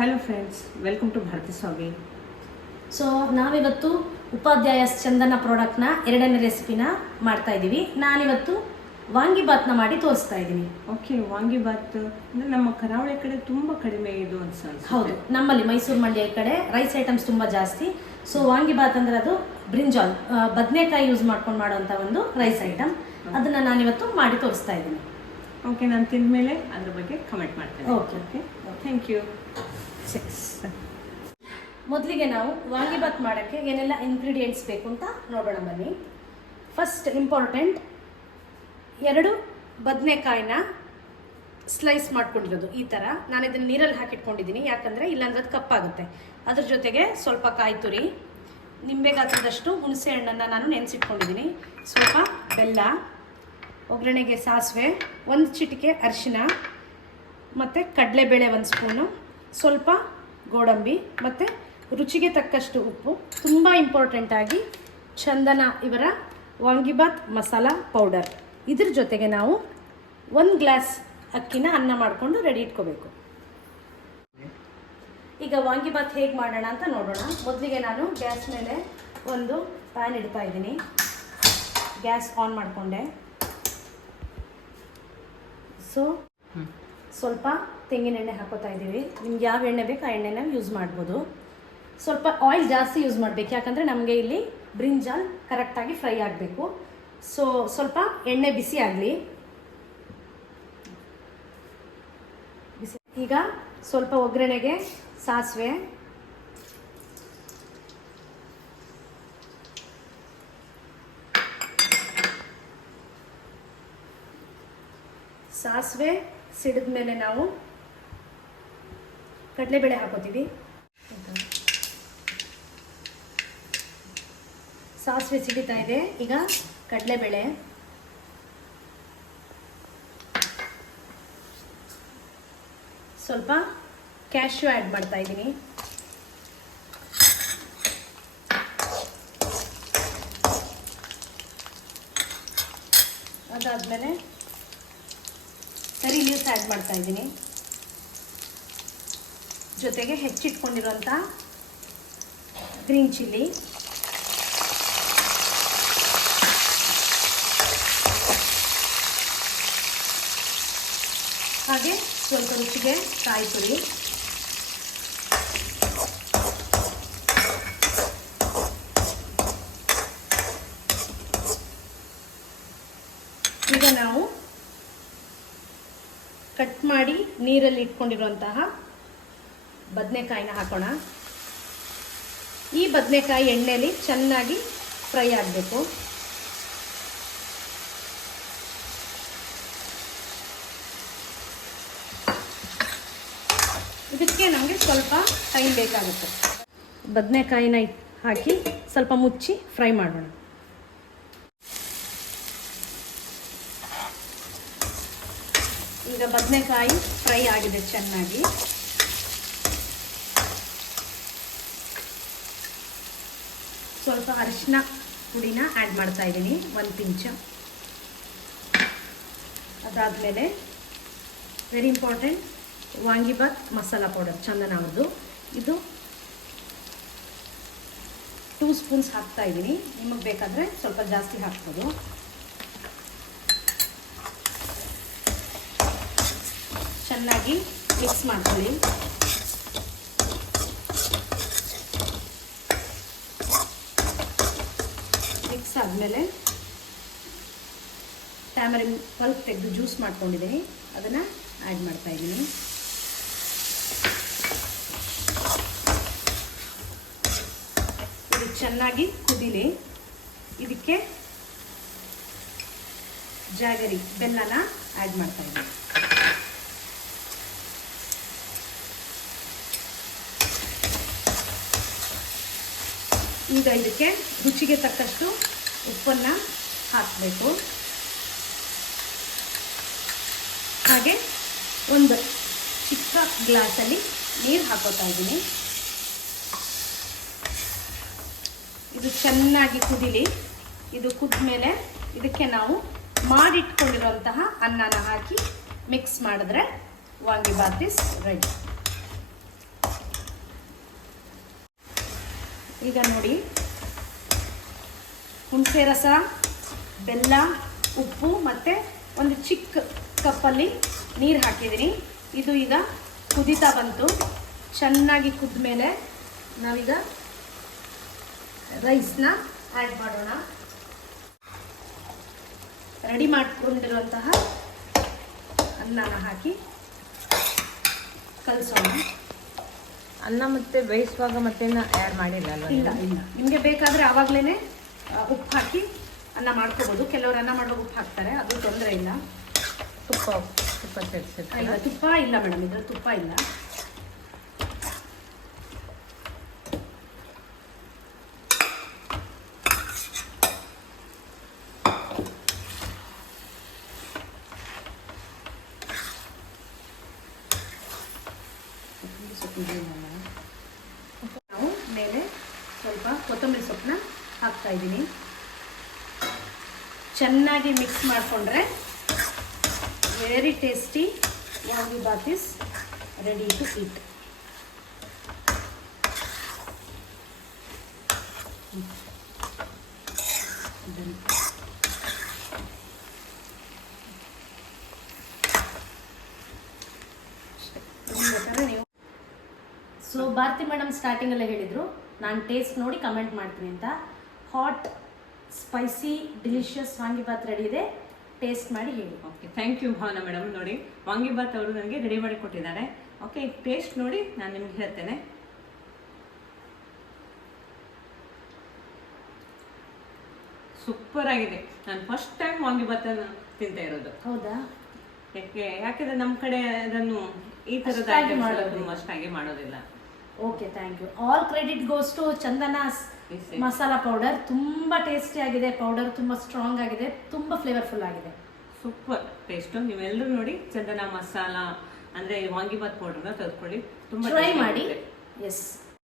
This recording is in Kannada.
Hello friends welcome to Bharathi Swami so ನಾವಿವತ್ತು ಉಪಾಧ್ಯಾಯ ಚಂದನ ಪ್ರಾಡಕ್ಟ್ನ ಎರಡನೇ ರೆಸಿಪಿನ ಮಾಡ್ತಾ ಇದ್ದೀವಿ. ನಾನಿವತ್ತು ವಾಂಗಿಬಾತ್ನ ಮಾಡಿ ತೋರಿಸ್ತಾ ಇದ್ದೀನಿ. ಓಕೆ ವಾಂಗಿಬಾತ್ ಅಂದರೆ ನಮ್ಮ ಕರಾವಳಿ ಕಡೆ ತುಂಬ ಕಡಿಮೆ ಇದು ಅನ್ಸ ಹೌದು ನಮ್ಮಲ್ಲಿ ಮೈಸೂರು ಮಂಡ್ಯ ಈ ಕಡೆ ರೈಸ್ ಐಟಮ್ಸ್ ತುಂಬ ಜಾಸ್ತಿ. ಸೊ ವಾಂಗಿಬಾತ್ ಅಂದರೆ ಅದು ಬ್ರಿಂಜಾಲ್ ಬದನೆಕಾಯಿ ಯೂಸ್ ಮಾಡ್ಕೊಂಡು ಮಾಡುವಂಥ ಒಂದು ರೈಸ್ ಐಟಮ್ ಅದನ್ನು ನಾನಿವತ್ತು ಮಾಡಿ ತೋರಿಸ್ತಾ ಇದ್ದೀನಿ. ಓಕೆ ನಾನು ತಿಂದ್ಮೇಲೆ ಅದ್ರ ಬಗ್ಗೆ ಕಮೆಂಟ್ ಮಾಡ್ತೇನೆ. ಓಕೆ ಓಕೆ ಥ್ಯಾಂಕ್ ಯು ಮೊದಲಿಗೆ ನಾವು ವಾಂಗಿಬಾತ್ ಮಾಡೋಕ್ಕೆ ಏನೆಲ್ಲ ಇಂಗ್ರೀಡಿಯೆಂಟ್ಸ್ ಬೇಕು ಅಂತ ನೋಡೋಣ ಬನ್ನಿ. ಫಸ್ಟ್ ಇಂಪಾರ್ಟೆಂಟ್ ಎರಡು ಬದನೆಕಾಯಿನ ಸ್ಲೈಸ್ ಮಾಡ್ಕೊಂಡಿರೋದು ಈ ಥರ ನಾನು ಇದನ್ನು ನೀರಲ್ಲಿ ಹಾಕಿಟ್ಕೊಂಡಿದ್ದೀನಿ, ಯಾಕಂದರೆ ಇಲ್ಲಾಂದ್ರೆ ಅದು ಕಪ್ಪಾಗುತ್ತೆ. ಅದ್ರ ಜೊತೆಗೆ ಸ್ವಲ್ಪ ಕಾಯಿ ತುರಿ ನಿಂಬೆ ಗಾತ್ರದಷ್ಟು ಹುಣಸೆ ಹಣ್ಣನ್ನು ನಾನು ನೆನೆಸಿಟ್ಕೊಂಡಿದ್ದೀನಿ. ಸ್ವಲ್ಪ ಬೆಲ್ಲ, ಒಗ್ಗರಣೆಗೆ ಸಾಸಿವೆ, ಒಂದು ಚಿಟಿಕೆ ಅರಿಶಿನ, ಮತ್ತು ಕಡಲೆಬೇಳೆ ಒಂದು ಸ್ಪೂನು ಸ್ವಲ್ಪ ಗೋಡಂಬಿ ಮತ್ತು ರುಚಿಗೆ ತಕ್ಕಷ್ಟು ಉಪ್ಪು, ತುಂಬ ಇಂಪಾರ್ಟೆಂಟಾಗಿ ಚಂದನ ಇವರ ವಾಂಗಿಬಾತ್ ಮಸಾಲ ಪೌಡರ್ ಇದ್ರ ಜೊತೆಗೆ ನಾವು ಒಂದು ಗ್ಲಾಸ್ ಅಕ್ಕಿನ ಅನ್ನ ಮಾಡಿಕೊಂಡು ರೆಡಿ ಇಟ್ಕೋಬೇಕು. ಈಗ ವಾಂಗಿಬಾತ್ ಹೇಗೆ ಮಾಡೋಣ ಅಂತ ನೋಡೋಣ. ಮೊದಲಿಗೆ ನಾನು ಗ್ಯಾಸ್ ಮೇಲೆ ಒಂದು ಪ್ಯಾನ್ ಇಡ್ತಾ ಇದ್ದೀನಿ. ಗ್ಯಾಸ್ ಆನ್ ಮಾಡಿಕೊಂಡೆ. ಸೊ ಸ್ವಲ್ಪ ತೆಂಗಿನ ಎಣ್ಣೆ ಹಾಕೋತಾ ಇದ್ದೀವಿ. ನಿಮ್ಗೆ ಯಾವ ಎಣ್ಣೆ ಬೇಕು ಆ ಎಣ್ಣೆನ ಯೂಸ್ ಮಾಡ್ಬೋದು. ಸ್ವಲ್ಪ ಆಯಿಲ್ ಜಾಸ್ತಿ ಯೂಸ್ ಮಾಡಬೇಕು. ಯಾಕಂದರೆ ನಮಗೆ ಇಲ್ಲಿ ಬ್ರಿಂಜಾಲ್ ಕರೆಕ್ಟಾಗಿ ಫ್ರೈ ಆಗಬೇಕು. ಸೊ ಸ್ವಲ್ಪ ಎಣ್ಣೆ ಬಿಸಿ ಆಗಲಿ. ಬಿಸಿ ಈಗ ಸ್ವಲ್ಪ ಒಗ್ಗರಣೆಗೆ ಸಾಸಿವೆ. ಸಾಸಿವೆ ಸಿಡಿದ ಮೇಲೆ ನಾವು ಕಡಲೆಬೇಳೆ ಹಾಕೋತೀವಿ. ಸಾಸಿವೆ ಸಿಡಿತಾ ಇದೆ. ಈಗ ಕಡಲೆಬೇಳೆ. ಸ್ವಲ್ಪ ಕ್ಯಾಶ್ಯೂ ಆ್ಯಡ್ ಮಾಡ್ತಾ ಇದ್ದೀನಿ. ಅದಾದಮೇಲೆ ಆ್ಯಡ್ ಮಾಡ್ತಾ ಇದ್ದೀನಿ. ಜೊತೆಗೆ ಹೆಚ್ಚಿಟ್ಕೊಂಡಿರೋಂಥ ಗ್ರೀನ್ ಚಿಲ್ಲಿ ಹಾಗೆ ಸ್ವಲ್ಪ ರುಚಿಗೆ ಕಾಯಿ ತುರಿ ಈಗ ನಾವು ಕಟ್ ಮಾಡಿ ನೀರಲ್ಲಿ ಇಟ್ಕೊಂಡಿರುವಂತಹ ಬದನೆಕಾಯಿನ ಹಾಕೋಣ. ಈ ಬದನೆಕಾಯಿ ಎಣ್ಣೆಯಲ್ಲಿ ಚೆನ್ನಾಗಿ ಫ್ರೈ ಆಗಬೇಕು. ಇದಕ್ಕೆ ನಮಗೆ ಸ್ವಲ್ಪ ಟೈಮ್ ಬೇಕಾಗುತ್ತೆ. ಬದನೆಕಾಯಿನ ಹಾಕಿ ಸ್ವಲ್ಪ ಮುಚ್ಚಿ ಫ್ರೈ ಮಾಡೋಣ. ಈಗ ಬದನೆಕಾಯಿ ಫ್ರೈ ಆಗಿದೆ ಚೆನ್ನಾಗಿ. ಸ್ವಲ್ಪ ಅರಿಶಿನ ಪುಡಿನ ಆ್ಯಡ್ ಮಾಡ್ತಾ ಇದ್ದೀನಿ, ಒಂದು ಪಿಂಚ. ಅದಾದಮೇಲೆ very important vangibath masala powder Chandana ಅವ್ರದ್ದು ಇದು ಟೂ ಸ್ಪೂನ್ಸ್ ಹಾಕ್ತಾ ಇದ್ದೀನಿ. ನಿಮಗೆ ಬೇಕಾದರೆ ಸ್ವಲ್ಪ ಜಾಸ್ತಿ ಹಾಕ್ಬೋದು. ಚೆನ್ನಾಗಿ ಮಿಕ್ಸ್ ಮಾಡ್ಕೊಳ್ಳಿ. ಮಿಕ್ಸ್ ಆದಮೇಲೆ ಟ್ಯಾಮರಿನ್ ಪಲ್ಪ್ ತೆಗೆದು ಜ್ಯೂಸ್ ಮಾಡ್ಕೊಂಡಿದ್ದೀನಿ. ಅದನ್ನು ಆ್ಯಡ್ ಮಾಡ್ತಾ ಇದ್ದೀನಿ. ಇದು ಚೆನ್ನಾಗಿ ಕುದೀಲಿ. ಇದಕ್ಕೆ ಜಾಗರಿ ಬೆಲ್ಲನ ಆ್ಯಡ್ ಮಾಡ್ತಾ ಇದ್ದೀನಿ. ಈಗ ಇದಕ್ಕೆ ರುಚಿಗೆ ತಕ್ಕಷ್ಟು ಉಪ್ಪನ್ನು ಹಾಕಬೇಕು. ಹಾಗೆ ಒಂದು ಚಿಕ್ಕ ಗ್ಲಾಸಲ್ಲಿ ನೀರು ಹಾಕೋತಾ ಇದ್ದೀನಿ. ಇದು ಚೆನ್ನಾಗಿ ಕುದಿಲಿ. ಇದು ಕುದ್ದ ಮೇಲೆ ಇದಕ್ಕೆ ನಾವು ಮಾಡಿಟ್ಕೊಂಡಿರುವಂತಹ ಅನ್ನನ ಹಾಕಿ ಮಿಕ್ಸ್ ಮಾಡಿದ್ರೆ ವಾಂಗಿಬಾತ್ ಇಸ್ ರೆಡಿ ಈಗ ನೋಡಿ. ಹುಣಸೆ ರಸ, ಬೆಲ್ಲ, ಉಪ್ಪು ಮತ್ತು ಒಂದು ಚಿಕ್ಕ ಕಪ್ಪಲ್ಲಿ ನೀರು ಹಾಕಿದ್ದೀನಿ. ಇದು ಈಗ ಕುದೀತಾ ಬಂತು. ಚೆನ್ನಾಗಿ ಕುದ್ದ ಮೇಲೆ ನಾವೀಗ ರೈಸ್ನ ಆ್ಯಡ್ ಮಾಡೋಣ. ರೆಡಿ ಮಾಡಿಕೊಂಡಿರುವಂತಹ ಅನ್ನನ ಹಾಕಿ ಕಲಸೋಣ. ಅನ್ನ ಮತ್ತೆ ಬೇಯಿಸುವಾಗ ಮತ್ತೆ ಆ್ಯಡ್ ಮಾಡಿಲ್ಲ ಅಲ್ಲ ಇಲ್ಲ ಇಲ್ಲ. ನಿಮಗೆ ಬೇಕಾದರೆ ಆವಾಗಲೇ ಉಪ್ಪು ಹಾಕಿ ಅನ್ನ ಮಾಡ್ಕೋಬೋದು. ಕೆಲವರು ಅನ್ನ ಮಾಡುವಾಗ ಉಪ್ಪು ಹಾಕ್ತಾರೆ ಅದು ತೊಂದರೆ ಇಲ್ಲ. ತುಪ್ಪ ತುಪ್ಪ ಇಲ್ಲ ತುಪ್ಪ ಇಲ್ಲ ಮೇಡಮ್ ಇದ್ರ ತುಪ್ಪ ಇಲ್ಲ. ನಾವು ಮೇಲೆ ಸ್ವಲ್ಪ ಕೊತ್ತಂಬರಿ ಸೊಪ್ಪನ್ನ ಹಾಕ್ತಾ ಇದ್ದೀನಿ. ಚೆನ್ನಾಗಿ ಮಿಕ್ಸ್ ಮಾಡಿಕೊಂಡ್ರೆ very tasty vangibath is ready to eat so Bharathi madam ಸ್ಟಾರ್ಟಿಂಗಲ್ಲೇ ಹೇಳಿದರು. ನಾನು ಟೇಸ್ಟ್ ನೋಡಿ ಕಮೆಂಟ್ ಮಾಡ್ತೀನಿ ಅಂತ. Hot spicy delicious vangibath ready ಇದೆ. ಟೇಸ್ಟ್ ಮಾಡಿ ಹೇಳಿ. Okay thank you Bhavana madam ನೋಡಿ ವಾಂಗಿಬಾತ್ ಅವರು ನನಗೆ ರೆಡಿ ಮಾಡಿ ಕೊಟ್ಟಿದ್ದಾರೆ. ಓಕೆ ಟೇಸ್ಟ್ ನೋಡಿ ನಾನು ನಿಮ್ಗೆ ಹೇಳ್ತೇನೆ. ಸೂಪರ್ ಆಗಿದೆ. ನಾನು ಫಸ್ಟ್ ಟೈಮ್ ವಾಂಗಿಬಾತ್ ತಿಂತಾ ಇರೋದು. ಹೌದಾ? ಯಾಕೆ ಯಾಕೆಂದ್ರೆ ನಮ್ಮ ಕಡೆ ಅದನ್ನು ಈ ತರದ ಅಷ್ಟಾಗಿ ಮಾಡೋದಿಲ್ಲ. Okay thank you all credit goes to Chandana's. Masala powder ತುಂಬ ಟೇಸ್ಟಿ ಆಗಿದೆ ಪೌಡರ್ ತುಂಬ ಸ್ಟ್ರಾಂಗ್ ಆಗಿದೆ ತುಂಬ ಫ್ಲೇವರ್ಫುಲ್ ಆಗಿದೆ. ಸೂಪರ್ ಟೇಸ್ಟ್ ನೀವೆಲ್ಲರೂ ನೋಡಿ ಚಂದನ ಮಸಾಲ ಅಂದ್ರೆ ವಾಂಗಿಬಾತ್ ಪೌಡರ್ನ ತೆಗೆದುಕೊಳ್ಳಿ. ತುಂಬಾ ಟ್ರೈ ಮಾಡಿ. ಎಸ್